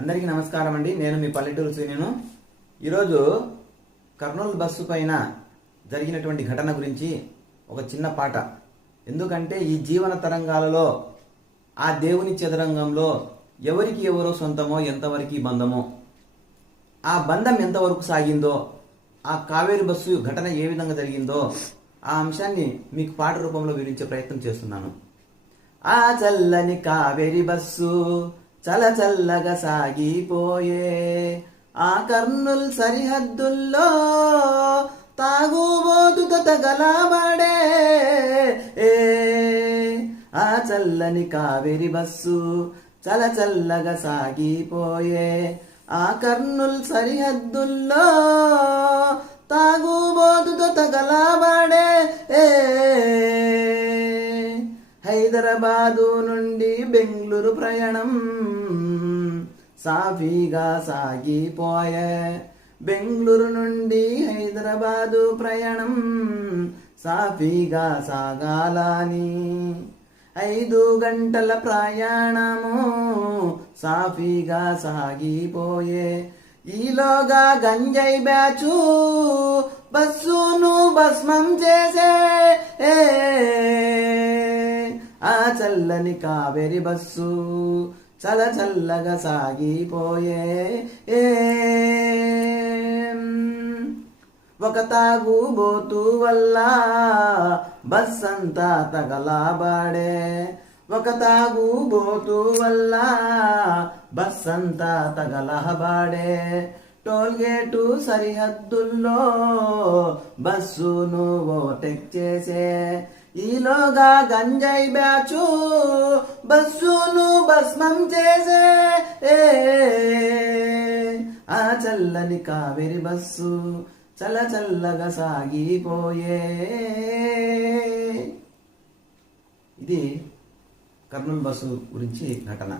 అందరికీ నమస్కారం అండి. నేను మీ పల్లెటూరు శ్రీను. ఈరోజు కర్నూలు బస్సు పైన జరిగినటువంటి ఘటన గురించి ఒక చిన్న పాట. ఎందుకంటే ఈ జీవన తరంగాలలో ఆ దేవుని చదరంగంలో ఎవరికి ఎవరో సొంతమో, ఎంతవరకు బంధమో, ఆ బంధం ఎంతవరకు సాగిందో, ఆ కావేరి బస్సు ఘటన ఏ విధంగా జరిగిందో ఆ అంశాన్ని మీకు పాట రూపంలో వివరించే ప్రయత్నం చేస్తున్నాను. ఆ చల్లని కావేరి బస్సు చల చల్లగా సాగిపోయే, ఆ కర్నూల్ సరిహద్దుల్లో తాగుబోతుతో తగలబడే. ఆ చల్లని కావేరి బస్సు చల చల్లగా సాగిపోయే, ఆ కర్నూల్ సరిహద్దుల్లో తాగుబోతుతో తగలబడే. హైదరాబాదు నుండి బెంగళూరు ప్రయాణం సాఫీగా సాగిపోయే, బెంగళూరు నుండి హైదరాబాదు ప్రయాణం సాఫీగా సాగాలని. 5 గంటల ప్రయాణము సాఫీగా సాగిపోయే, ఈలోగా గంజాయి బ్యాచు బస్సును భస్మం చేసే. ఆ చల్లని కావేరి బస్సు చల చల్లగా సాగిపోయే. ఒక తాగుబోతు వల్ల బస్ అంతా తగలబడే, ఒక తాగుబోతు వల్ల బస్ అంతా తగలబడే. టోల్గేటు సరిహద్దుల్లో బస్సును ఓవర్టేక్ చేసే, ఈలోగా గంజాయి బ్యాచు బస్సును భస్మం చేసే. ఆ చల్లని కావేరి బస్సు చల్ల చల్లగా సాగిపోయే. ఇది కర్నూలు బస్సు గురించి ఘటన.